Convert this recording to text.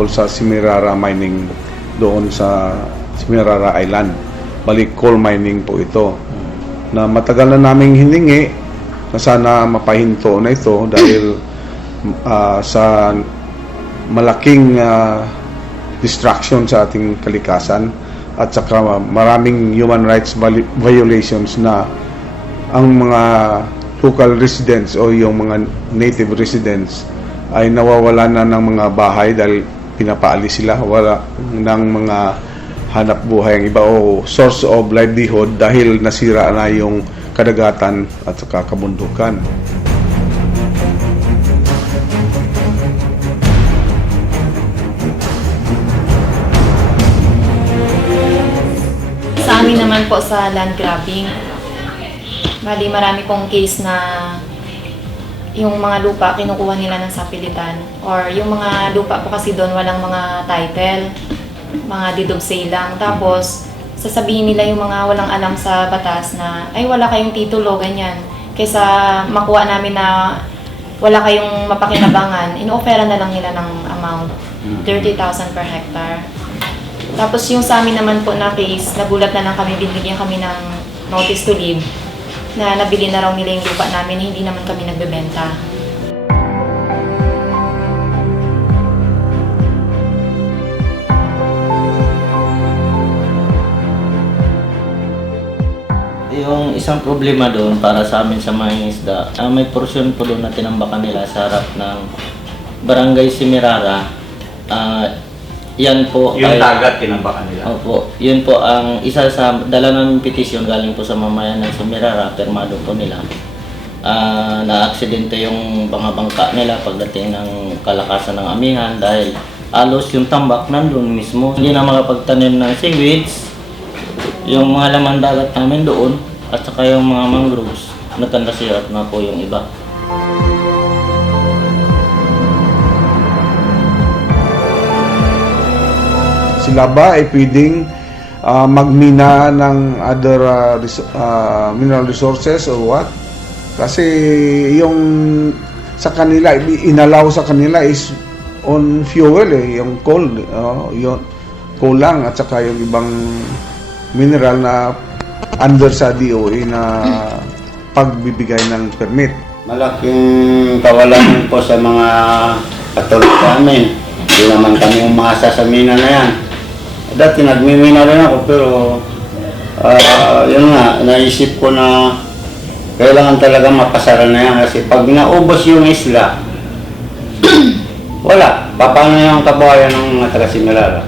tungkol sa Semirara Mining doon sa Semirara Island. Balik coal mining po ito. Na matagal na naming hiningi na sana mapahinto na ito dahil sa malaking distraction sa ating kalikasan at saka maraming human rights violations na ang mga local residents o yung mga native residents ay nawawala na ng mga bahay dahil pinapaalis sila, wala ng mga hanap buhay ang iba o source of livelihood dahil nasira na yung kadagatan at saka kabundukan. Sa amin naman po sa land grabbing, bali marami pong case na yung mga lupa kinukuha nila ng sapilitan or yung mga lupa po kasi doon walang mga title, mga deed of sale lang. Tapos sasabihin nila yung mga walang alam sa batas na ay wala kayong titulo, ganyan. Kaysa makuha namin na wala kayong mapakinabangan, ino-offera na lang nila ng amount, 30,000 per hectare. Tapos yung sa amin naman po na case, nagulat na lang kami, binigyan kami ng notice to leave na nabili na raw nila yung lupa namin, hindi naman kami nagbebenta. Yung isang problema doon para sa amin sa mga isda, may portion po doon na tinambakan nila sa harap ng Barangay Semirara. Yan po yung dagat tinambakan nila. Opo, yun po ang isa sa dala ng petisyon galing po sa mamayan ng Semirara, permado po nila. Na-aksidente yung mga bangka nila pagdating ng kalakasan ng amihan dahil alos yung tambak nandun mismo. Hindi na makapagtanim ng seaweeds, yung mga laman dagat namin doon at saka yung mga mangroves, natandasirat na po yung iba. Sila ba ay pwedeng magmina ng other mineral resources or what? Kasi yung sa kanila, inalaw sa kanila is on fuel yung coal, yung coal lang at saka yung ibang mineral na under sa DOE na pagbibigay ng permit. Malaking kawalan po sa mga katulad namin. Hindi naman kami umasa sa mina na yan. Dati nagmimina rin ako pero yun nga, naisip ko na kailangan talaga mapasara na yan kasi pag naubos yung isla, wala. Paano yung kabuhayan ng mga taga-Semirara?